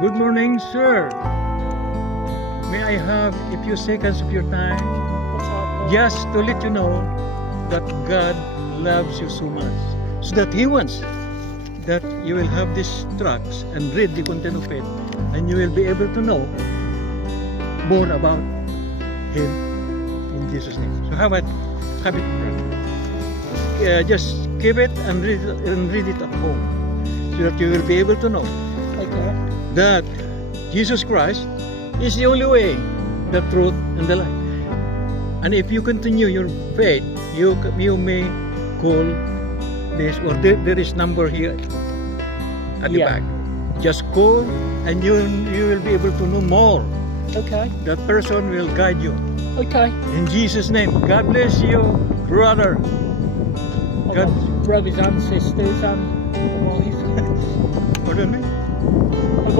Good morning, sir. May I have a few seconds of your time? What's up? Just to let you know that God loves you so much. So that He wants that you will have these tracts and read the content of it, and you will be able to know more about Him in Jesus' name. So have it, brother. Just keep it and read it at home, so that you will be able to know that Jesus Christ is the only way, the truth, and the life. And if you continue your faith, you may call this, or there is number here at the back. Just call, and you will be able to know more. Okay. That person will guide you. Okay. In Jesus' name, God bless you, brother. I've got brothers and sisters and wife. Pardon me? I've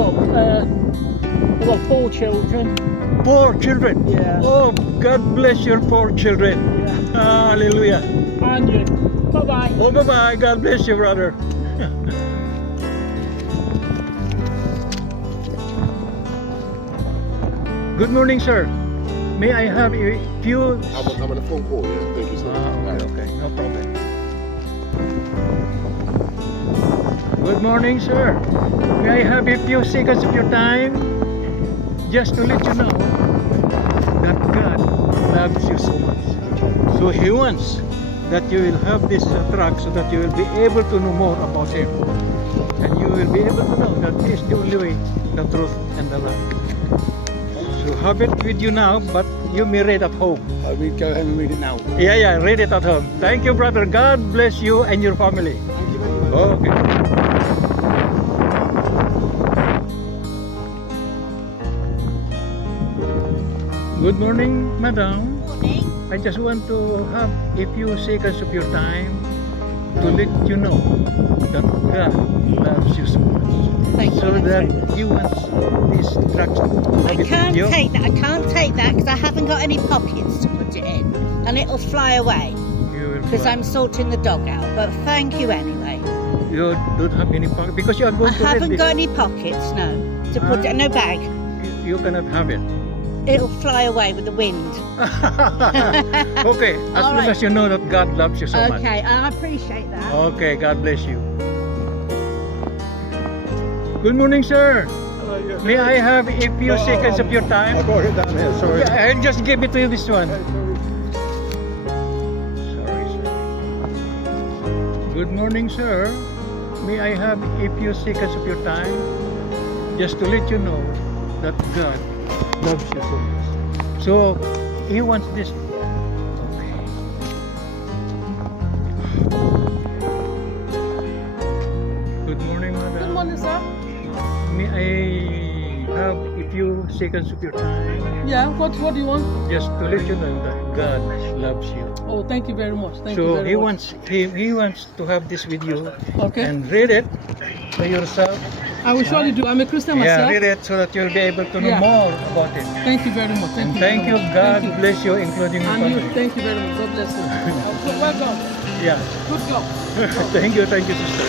got 4 children. 4 children? Yeah. Oh, God bless your 4 children. Yeah. Hallelujah. And you. Bye-bye. Oh, bye-bye. God bless you, brother. Good morning, sir. May I have a few... I'm on a phone call, yeah. Thank you, sir. Okay, no problem. Good morning, sir. May I have a few seconds of your time? Just to let you know that God loves you so much. So He wants that you will have this track, so that you will be able to know more about Him. And you will be able to know that He is the only way, the truth, and the life. So have it with you now, but you may read at home. I will go home and read it now. Yeah, read it at home. Thank you, brother. God bless you and your family. Thank you very much. Okay. Good morning, madam. Morning. I just want to have a few seconds of your time to let you know that God loves you so much. Thank So you. that He wants these tracts to have I it can't with you. take that. I can't take that because I haven't got any pockets to put it in, and it'll fly away You will because fly. I'm sorting the dog out. But thank you anyway. You don't have any pocket because you are I going to read haven't this. got any pockets, no, to put it. No bag. You cannot have it. It'll fly away with the wind. Okay, as All long right. as you know that God loves you so much. Okay, I appreciate that. Okay, God bless you. Good morning, sir. May I have a few seconds of your time? I got it down here, sorry. Yeah, I'll just give it to you this one. Sorry. Sorry, sir. Good morning, sir. May I have a few seconds of your time? Just to let you know that God loves you so much. So, He wants this. Okay. Good morning, madam. Good morning, sir. May I have a few seconds of your time? Yeah, what do you want? Just to let you know that God loves you. Oh, thank you very much. Thank you So very He much. wants to have this with you Okay. and read it by yourself. I will surely do. I'm a Christian Yeah, myself. read it so that you'll be able to know Yeah. more about it. Thank you very much. And Thank you. thank you. very much. God Thank you. bless you, including your And you, family. thank you very much. God bless you. Well done. Yeah. Good job. Thank you, sister.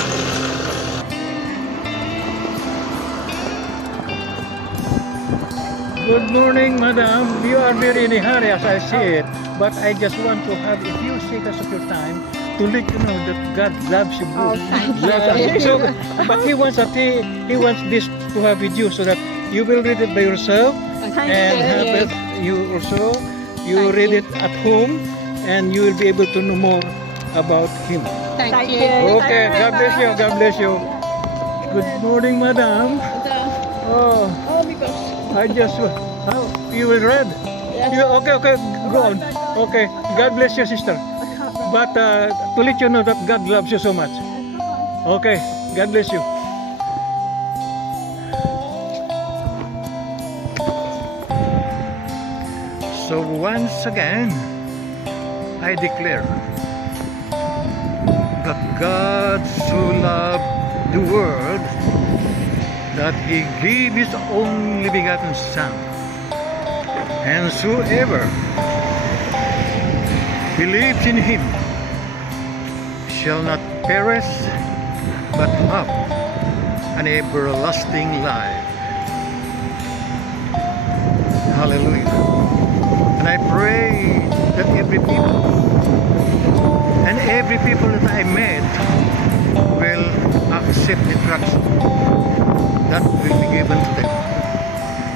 Good morning, madam. You are very in a hurry as I see it, but I just want to have a few seconds of your time to let you know that God loves you. Oh, thank you. Loves you. So, but He wants this to have with you so that you will read it by yourself Thank and you. have it you also. You Thank read you. it at home, and you will be able to know more about Him. Thank you. Okay, God bless you. God bless you. Good morning, madam. Oh, Oh my gosh. I just. How you will read? You, okay, go on. Okay, God bless you, sister. But to let you know that God loves you so much. Okay, God bless you. So once again, I declare that God so loved the world that He gave His only begotten Son, and whosoever believes in Him shall not perish but have an everlasting life. Hallelujah. And I pray that every people that I met will accept the trust that will be given to them,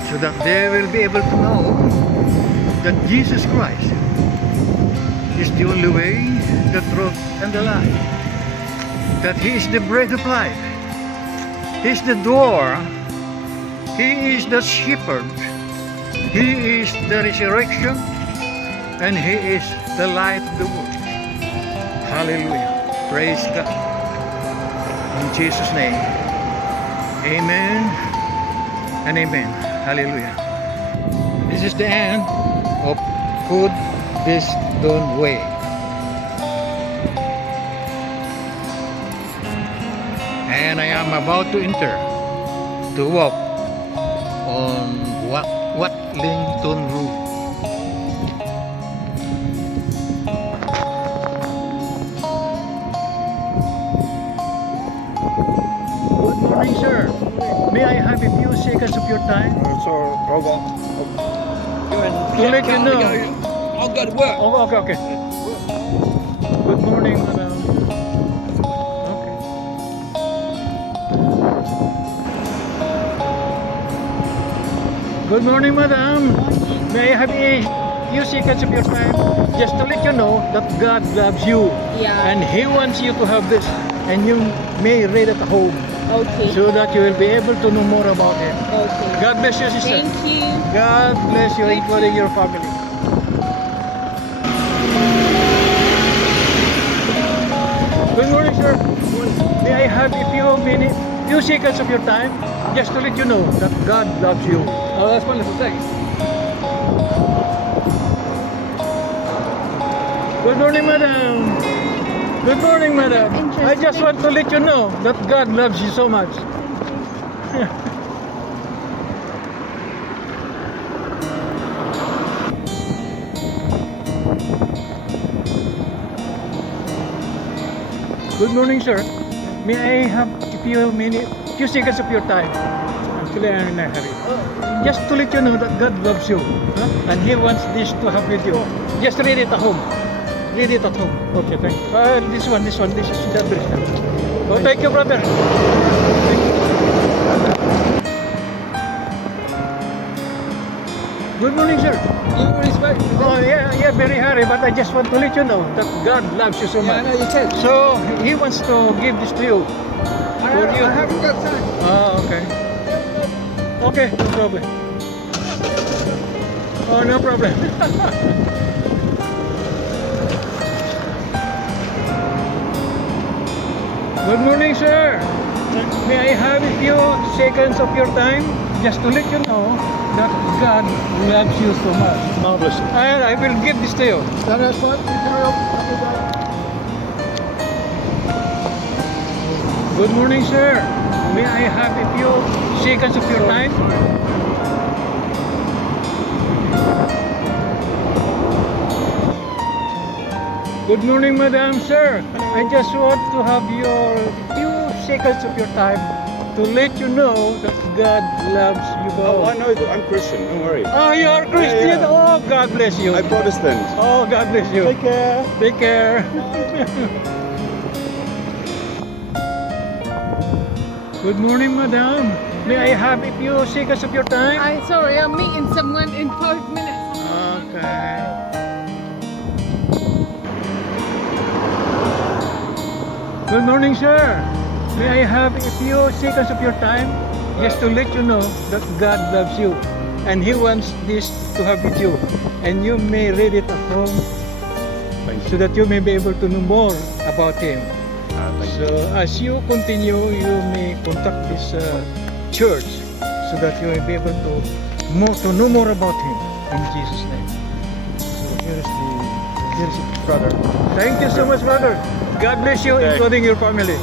so that they will be able to know that Jesus Christ is the only way, the truth, and the life. That He is the bread of life. He is the door. He is the shepherd. He is the resurrection. And He is the light of the world. Hallelujah. Praise God. In Jesus' name. Amen and amen. Hallelujah. This is the end of Food This Done Way. And I am about to enter to walk on Watlington Road. Good morning, sir. May I have a few seconds of your time? Sorry, Robert. To let you know. I'll go to work. Oh, okay. Good morning, madam. Okay. Good morning, madam. May I have a few seconds of your time just to let you know that God loves you. Yeah. And He wants you to have this, and you may read it at home, Okay. so that you will be able to know more about it. Okay. God bless you, sister. Thank you. God bless you, Thank including you. your family. Good morning, sir. May I have a few seconds of your time, just to let you know that God loves you. Oh, that's wonderful. Thanks. Good morning, madam. Good morning, madam. I just want to let you know that God loves you so much. Good morning, sir. May I have a few seconds of your time? Actually, I'm in a hurry. Just to let you know that God loves you, and He wants this to happen with you. Just read it at home. Read it at home. Okay, thank you. This one. This is the bridge. Oh, thank you, brother. Thank you. Good morning, sir. You already spoke. Oh, yeah, very hurry, but I just want to let you know that God loves you so Yeah, I much. know you said. So He wants to give this to you. I haven't got time. Oh, okay. Okay, no problem. Oh, no problem. Good morning, sir. May I have a few seconds of your time just to let you know that God loves you so much. Marvellous. And I will give this to you. No, that's fine. You carry on. Good morning, sir. May I have a few seconds of your time? Good morning, madam, sir. I just want to have your few seconds of your time to let you know that God loves you Oh, both. I know that. I'm Christian. Don't worry. Oh, you are Christian? Yeah. Oh, God bless you. I'm Protestant. Oh, God bless you. Take care. Take care. Good morning, madam. May I have a few seconds of your time? I'm sorry, I'm meeting someone in 5 minutes. Okay. Good morning, sir. May I have a few seconds of your time just to let you know that God loves you and He wants this to have with you, and you may read it at home so that you may be able to know more about Him. So as you continue, you may contact this church so that you will be able to know more about Him in Jesus' name. So here is the brother. Thank you so much, brother. God bless you, including your family.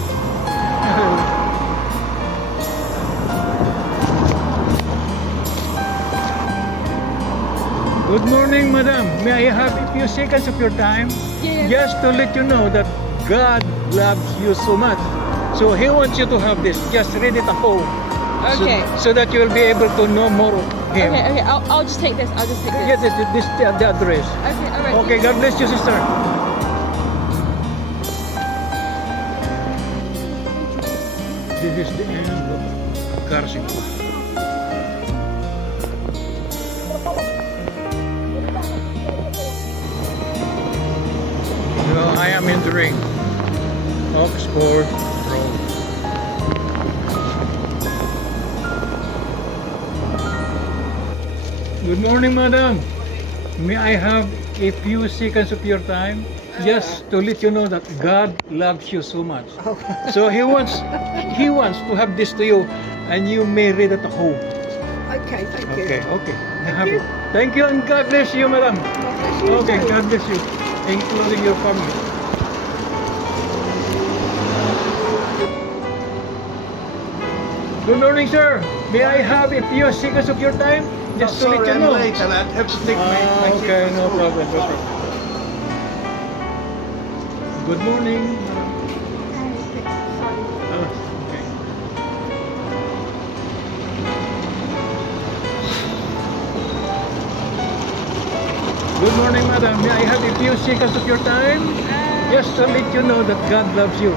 Good morning, madam. May I have a few seconds of your time? Yes. Just to let you know that God loves you so much So he wants you to have this. Just read it at home. Okay. So that you will be able to know more of him. Okay, okay. I'll just take this. I'll just take this. Yeah, this the address. Okay, alright. Okay, God bless you, sister. This is the end of Karsing. So I am entering Oxford Road. Good morning, madam. May I have a few seconds of your time? Just to let you know that God loves you so much. So He wants to have this to you, and you may read it at home. Okay, thank you. Okay, okay. Thank you, and God bless you, madam. Okay, God bless you, including your family. Good morning, sir. May I have a few seconds of your time? Just to let you know. late and I'd have to take my Okay, no problem. No problem. Good morning. Oh, okay. Good morning, madam. May I have a few seconds of your time? Just to let you know that God loves you,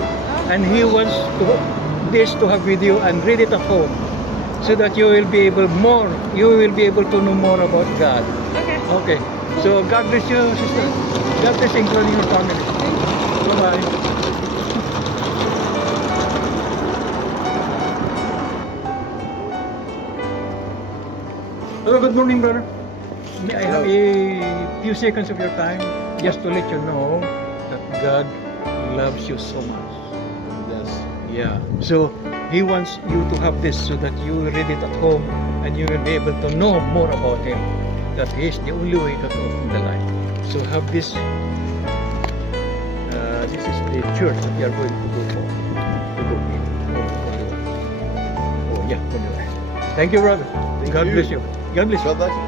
and He wants this to have with you and read it at home, so that you will be able to know more about God. Okay. Okay. So God bless you, sister. God bless you, including your family. Bye-bye. Hello, good morning, brother. May I have a few seconds of your time just to let you know that God loves you so much. Yes. Yeah. So He wants you to have this so that you will read it at home and you will be able to know more about Him. That He is the only way to go in the life. So have this. This is the church that we are going to go for. Oh yeah. Thank you, brother. God bless you. God bless you. God bless you.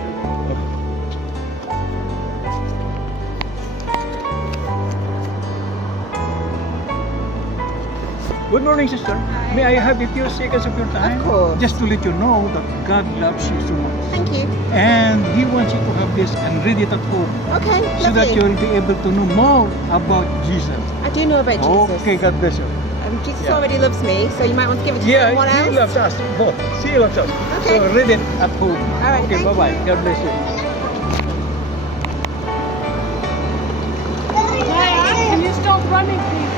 Good morning, sister. May I have a few seconds of your time? Of course. Just to let you know that God loves you so much. Thank you. And He wants you to have this and read it at home. Okay, So that lovely. you will be able to know more about Jesus. I do know about Jesus. Okay, God bless you. Jesus Yeah. already loves me, so you might want to give it to Yeah, someone He else. loves us both. He loves us. Okay. So read it at home. All right, Okay, thank bye-bye. you. God bless you. Can you stop running, please?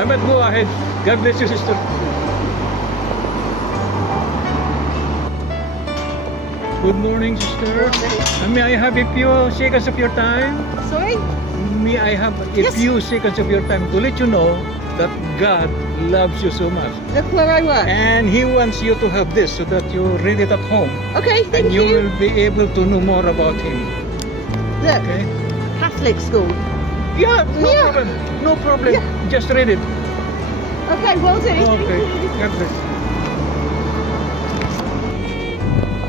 Ahmed, go ahead. God bless you, sister. Good morning, sister. May I have a few seconds of your time? Sorry? May I have a Yes. few seconds of your time to let you know that God loves you so much. Look where I work. And He wants you to have this so that you read it at home. Okay, thank And you you. will be able to know more about Him. Look, Okay? Catholic school. Yeah, no Yeah. problem. No problem. Yeah. Just read it. Okay, will do. Okay. God bless.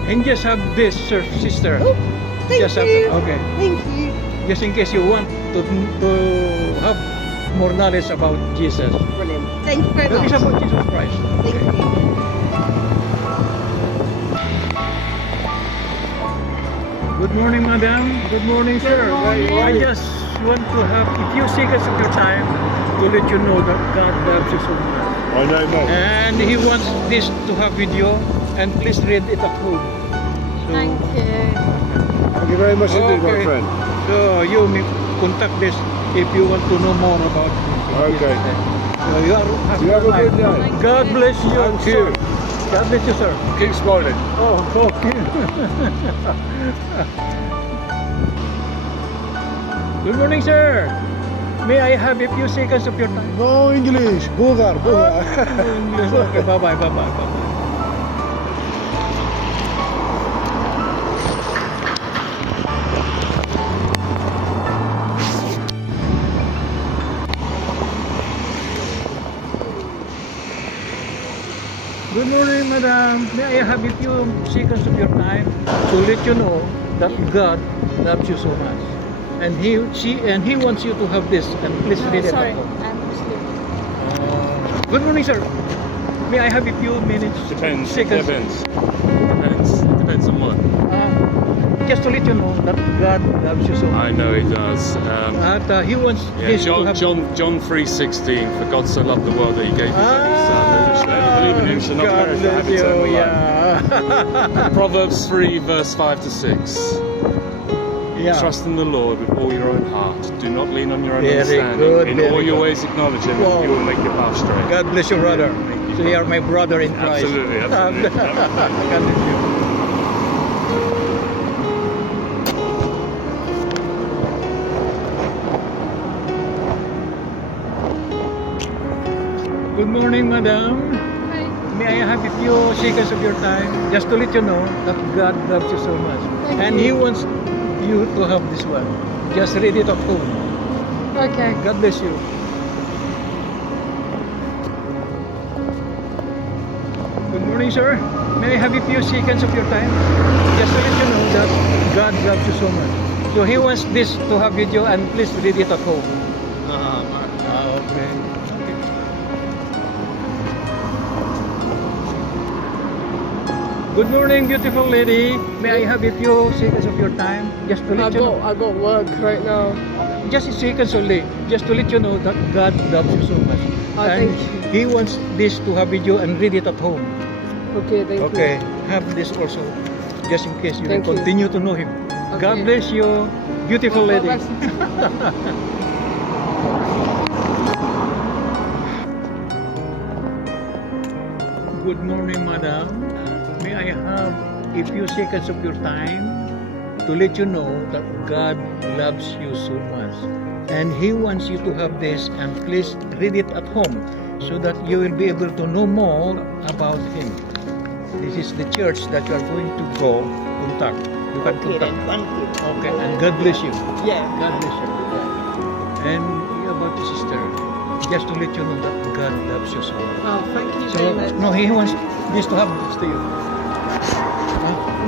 And just have this, sir, sister. Oh, thank Just have you. okay. Thank you. Just in case you want to have more knowledge about Jesus. Brilliant. Thank you very That much. is about Jesus Christ. Thank Okay. you. Good morning, madam. Good morning, sir. I just want to have a few seconds of your time to let you know that God loves you so much. I know, mate. And He wants this to have with you. And please read it at home. So, Thank you. Thank you very much indeed, my Okay. friend. So you may contact this if you want to know more about it. Okay. So you You have a good night. night. God bless you. And you. God bless you, sir. Keep smiling. Oh, okay. Good morning, sir. May I have a few seconds of your time? No English. Bulgar, English. Okay, bye-bye, bye-bye, bye-bye. Good morning, madam. May I have a few seconds of your time to let you know that God loves you so much, and He wants you to have this. And please read it. Sorry, at home. I'm asleep. Good morning, sir. May I have a few minutes? Depends. Seconds. It depends on what. Just to let you know that God loves you so much. I know He does. That He wants this to have... John 3:16. For God so loved the world that He gave His only Son. Whoever believe in Him shall not God perish but have bless eternal you, life. yeah. Proverbs 3 verse 5 to 6. Yeah. Trust in the Lord with all your own heart. Do not lean on your own Very understanding. good, In very all your good. ways acknowledge Him, Wow. and He will make your path straight. God bless you, brother. Thank you. So you are my brother in Christ. Absolutely, absolutely. God bless you. Good morning, madam. Hi. May I have a few seconds of your time just to let you know that God loves you so much. Thank And you. He wants you to have this one. Just read it at home. Okay. God bless you. Good morning, sir. May I have a few seconds of your time? Just to let you know that God loves you so much. So He wants this to have with you, and please read it at home. Okay. Good morning, beautiful lady. May I have a few seconds of your time? Just to let you know. I got work right now. Just seconds only, just to let you know that God loves you so much. Oh, And thank you. He wants this to have with you and read it at home. Okay, thank you. Okay, have this also, just in case you will Thank you. continue to know Him. God Okay. bless you, beautiful lady. God bless you. Good morning, madam. May I have a few seconds of your time to let you know that God loves you so much. And He wants you to have this, and please read it at home so that you will be able to know more about Him. This is the church that you are going to go contact. You can Okay contact. then, thank you. Okay, and God bless you. Yeah. God bless you. And about the sister, just to let you know that God loves you so much. Oh, thank you So, very much. no, He wants this to happen to you.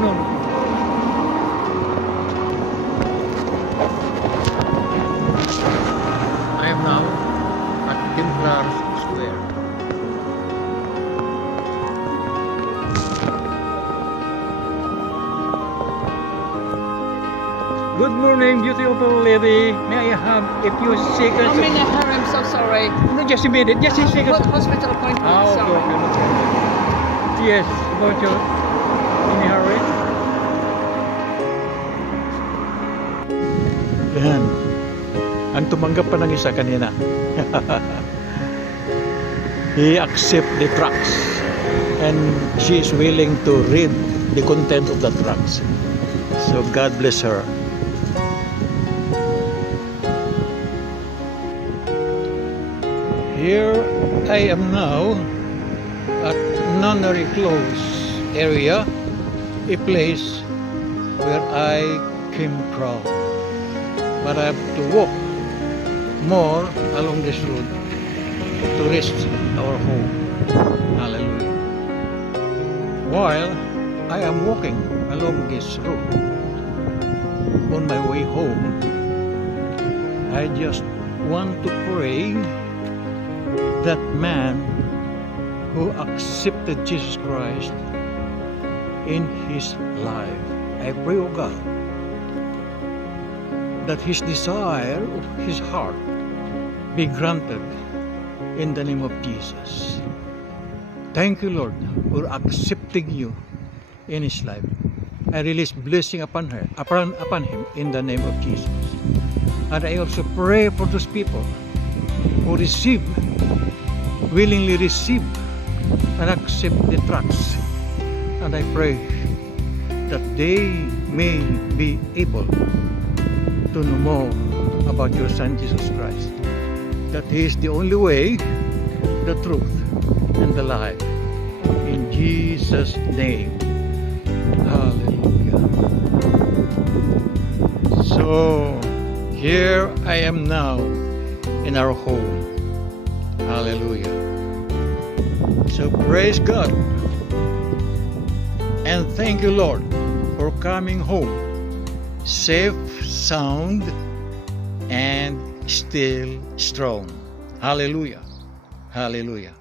No. I am now at Templar Square. Good morning, beautiful lady. May I have a few seconds? I'm in a hurry, I'm so sorry. No, just a minute. Just a second. What hospital appointment? Ah, okay, Sorry. okay, no problem. Yes, about your in a hurry. Yan. Ang tumanggap pa ng isa kanina. He accept the tracts and she is willing to read the content of the tracts. So God bless her. Here I am now at Nunnery Close area, a place where I came from. But I have to walk more along this road to reach our home. Hallelujah. While I am walking along this road on my way home, I just want to pray that man who accepted Jesus Christ in his life. I pray, oh God, that his desire of his heart be granted in the name of Jesus. Thank you, Lord, for accepting you in his life. I release blessing upon him in the name of Jesus. And I also pray for those people who willingly receive and accept the tracts. And I pray that they may be able to know more about your Son Jesus Christ. That He is the only way, the truth, and the life. In Jesus' name. Hallelujah. So, here I am now in our home. Hallelujah. So praise God. And thank you, Lord, for coming home safe, sound, and still strong. Hallelujah. Hallelujah.